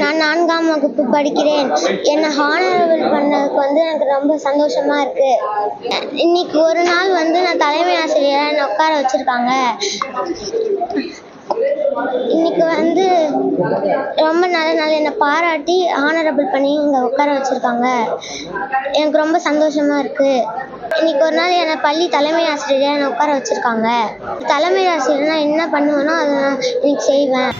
நான் 4ஆம் வகுப்பு படிக்கிறேன். என்னை ஹானரபிள் பண்ணதுக்கு எனக்கு ரொம்ப சந்தோஷமா இருக்கு. இன்னைக்கு ஒரு நாள் நான் தலைமை ஆசிரியரா என்னை உட்கார வச்சிருக்காங்க. இன்னைக்கு ரொம்ப நல்ல நாள், என்னை பாராட்டி ஹானரபிள் பண்ணி இங்கே உட்கார வச்சிருக்காங்க. எனக்கு ரொம்ப சந்தோஷமா இருக்கு. இன்னைக்கு ஒரு நாள் என்னை பள்ளி தலைமை ஆசிரியரா என்னை உட்கார வச்சிருக்காங்க. தலைமை ஆசிரியர் நான் என்ன பண்ணுவேனோ அதை நான் இன்னைக்கு செய்வேன்.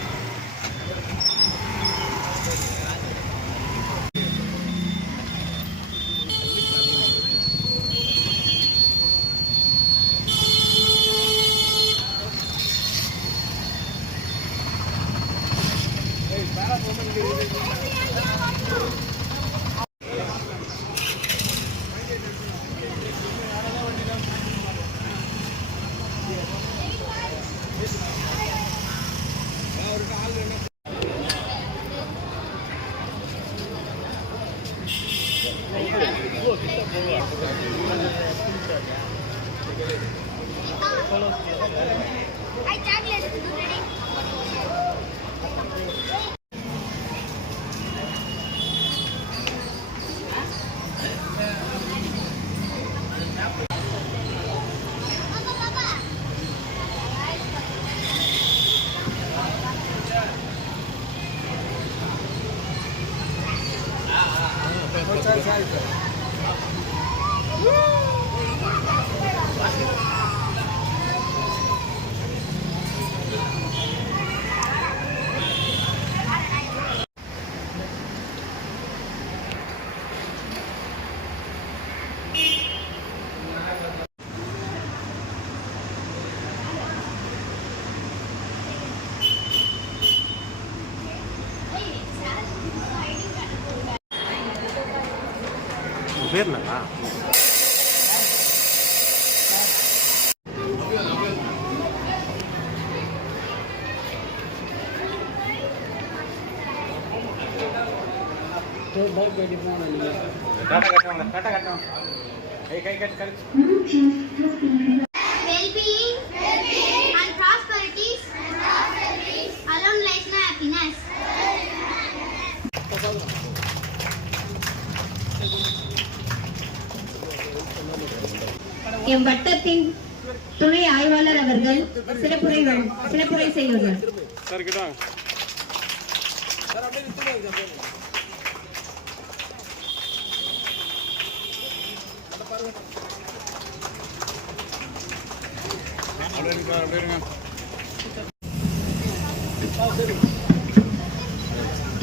பேர் என்னடா? Well-being and prosperities alone lies my happiness. M வட்டத்தின் துணை ஆய்வாளர் அவர்கள் சிறப்புரை செய்யுள்ளார்.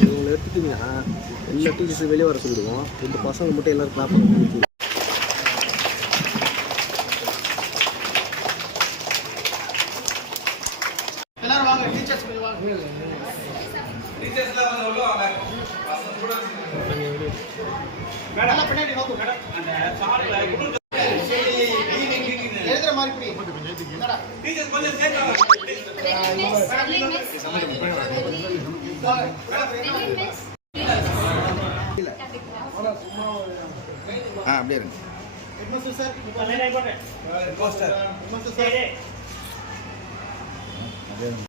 இவங்களை எடுத்துட்டீங்கன்னா எல்லா டீச்சர்ஸும் வெளியே வர சொல்லிடுவோம். இந்த பசங்க மட்டும் எல்லாரும் கிளாப் பண்ணி அப்படியே இருங்க.